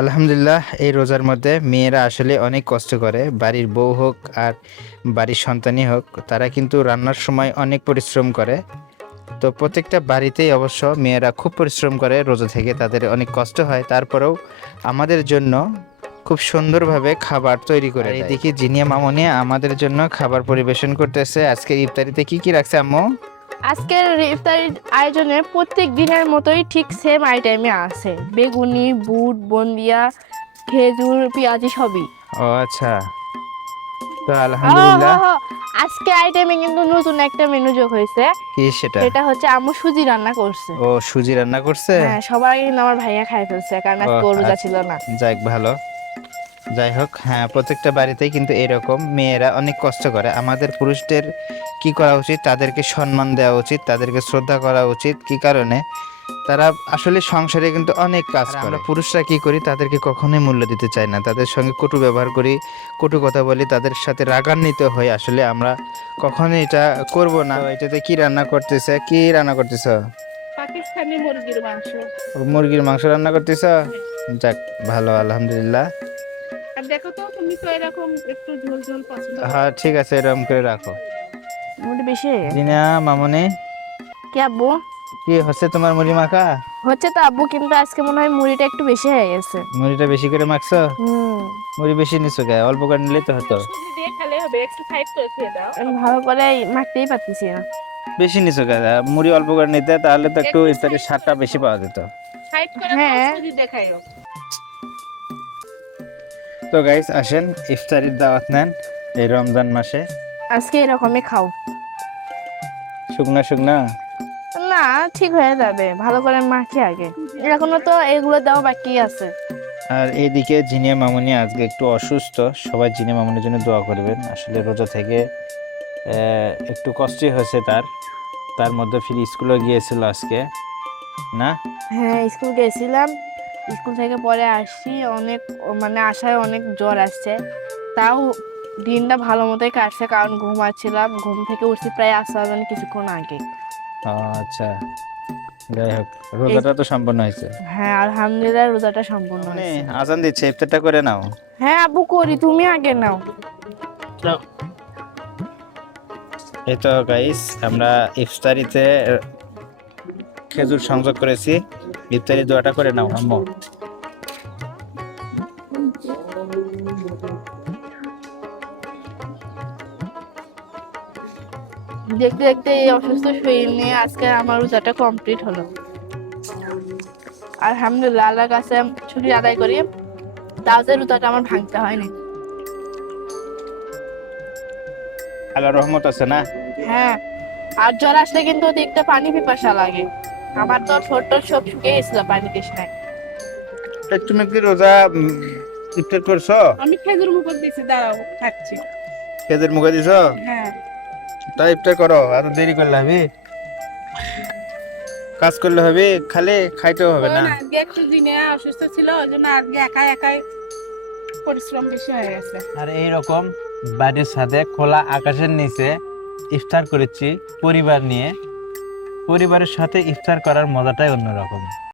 আলহামদুলিল্লাহ, এই রোজার মধ্যে মেয়েরা আসলে অনেক কষ্ট করে। বাড়ির বউ হোক আর বাড়ির সন্তানই হোক, তারা কিন্তু রান্নার সময় অনেক পরিশ্রম করে। তো প্রত্যেকটা বাড়িতেই অবশ্য মেয়েরা খুব পরিশ্রম করে রোজা থেকে, তাদের অনেক কষ্ট হয়, তারপরেও আমাদের জন্য খুব সুন্দরভাবে খাবার তৈরি করে দেয়। এদিকে জিনিয়া মামনি আমাদের জন্য খাবার পরিবেশন করতেছে। আজকের ইফতারিতে কি কি রাখছে আম্মু? আজকের ইফতারির আয়োজনে প্রত্যেক দিনের মতোই ঠিক সেম আইটেমে আছে, বেগুনি, বুট, বন্দিয়া, খেজুর, পেঁয়াজি সবই। ও আচ্ছা, তো আলহামদুলিল্লাহ। আজকে আইটেমে কিন্তু নতুন একটা মেনু যোগ হয়েছে। কি সেটা? সেটা হচ্ছে আম্মু সুজি রান্না করছে। ও সুজি রান্না করছে? হ্যাঁ, সবাই কিন্তু আমার ভাইয়া খাই ফেলছে, কারণ ও আজকে রোজা আচ্ছা, ছিল না। যাক ভালো। যাই হোক, হ্যাঁ, প্রত্যেকটা বাড়িতেই কিন্তু এরকম মেয়েরা অনেক কষ্ট করে। আমাদের পুরুষদের কি করা উচিত? তাদেরকে সম্মান দেওয়া উচিত, তাদেরকে শ্রদ্ধা করা উচিত। কি কারণে? তারা আসলে সংসারে কিন্তু অনেক কাজ করে। আমরা পুরুষরা কি করি? তাদেরকে কখনোই মূল্য দিতে চাই না, তাদের সঙ্গে কটু ব্যবহার করি, কটু কথা বলি, তাদের সাথে রাগান্বিত হই। আসলে আমরা কখনোই এটা করব না। তো এটাতে কি রান্না করতেছে? কি রান্না করতেছ? পাকিস্তানি মুরগির মাংস। মুরগির মাংস রান্না করতেছ? যাক ভালো, আলহামদুলিল্লাহ। আর দেখো তো, তুমি তো এরকম একটু ঝোল ঝোল পছন্দ করো। হ্যাঁ ঠিক আছে, এরকম করে রাখো। মুড়ি বেশি হয়ে গেছে। জিনা মামনি, কি আব্বু? কি হচ্ছে তোমার মুড়ি মাখা? হচ্ছে তো আব্বু, কিন্তু আজকে মনে হয় মুড়িটা একটু বেশি হয়ে গেছে। মুড়িটা বেশি করে মাখছো? হুম। মুড়ি বেশি নিছো কে? অল্প করে নিলেই তো হতো। সুজি দিয়ে খেলে হবে, একটু সাইড করে দিয়ে দাও। আমি ভালো করে মাখতেই পারতেছি না। বেশি নিছো কে? মুড়ি অল্প করে নিতে, তাহলে তো একটু ইফতারের স্বাদটা বেশি পাওয়া যেত। সাইড করে হ্যাঁ সুজি দেখাইও। তো গাইস, আসেন ইফতারির দাওয়াত নেন এই রমজান মাসে। আজকে এরকমই খাও। শুকনা শুকনা। না, ঠিক হয়ে যাবে, ভালো করে মাখি আগে। এখনো তো এগুলো দেওয়া বাকি আছে। আর এইদিকে জিনিয়া মামুনি আজকে একটু অসুস্থ। সবাই জিনিয়া মামুনির জন্য দোয়া করবেন। আসলে রোজা থেকে একটু কষ্টই হয়েছে তার। তার মধ্যে ফির স্কুলে গিয়েছিল আজকে, না? হ্যাঁ, স্কুল গেছিলাম। স্কুল থেকে পরে আসছি, অনেক মানে আসায় অনেক জ্বর আসছে। তাও দিনটা ভালো মতোই কাটছে, কারণ ঘুমাচ্ছিলাম। ঘুম থেকে উঠছি প্রায় আসতে কিছুক্ষণ আগে। ও আচ্ছা, যাই হোক, এই রোজাটা তো সম্পন্ন হয়েছে। হ্যাঁ, আলহামদুলিল্লাহ, রোজাটা সম্পূর্ণ মানে হয়েছে। আজান দিচ্ছে, ইফতারটা করে নাও। হ্যাঁ আব্বু, করি, তুমি আগে নাও। এই তো গাইস, আমরা ইফতারিতে খেজুর সংযোগ করেছি। ইফতারি দোয়াটা করে নাও আম্মু। দেখতে দেখতে এই অসুস্থ শরীর নিয়ে আজকে আমার রোজাটা কমপ্লিট হলো। আলহামদুলিল্লাহ, আল্লাহর কাছে শুকরিয়া আদায় করি, তাও যে রোজাটা আমার ভাঙতে হয়নি। আল্লাহর রহমত আছে না? হ্যাঁ, আর জ্বর আসলে কিন্তু দেখতে পানি পিপাসা লাগে। আমার তো ঠোঁট টোট সব শুকিয়ে গেছিল পানি তৃষ্ণায়। তুমি কি রোজা ইফতার করছো? আমি খেজুর মুখ দিয়েছি, দাঁড়াও খাচ্ছি। খেজুর মুখে দিছো? হ্যাঁ। তাই ইফতার করো, আর দেরি করলে হবে? কাজ করলে হবে, খালি খাইতেও হবে না? আজকে একটু দিনে অসুস্থ ছিল, ওই জন্য আজকে একাই একাই পরিশ্রম বেশি হয়ে গেছে। আর এইরকম বাড়ির সাথে খোলা আকাশের নিচে ইফতার করেছি পরিবার নিয়ে। পরিবারের সাথে ইফতার করার মজাটাই অন্যরকম।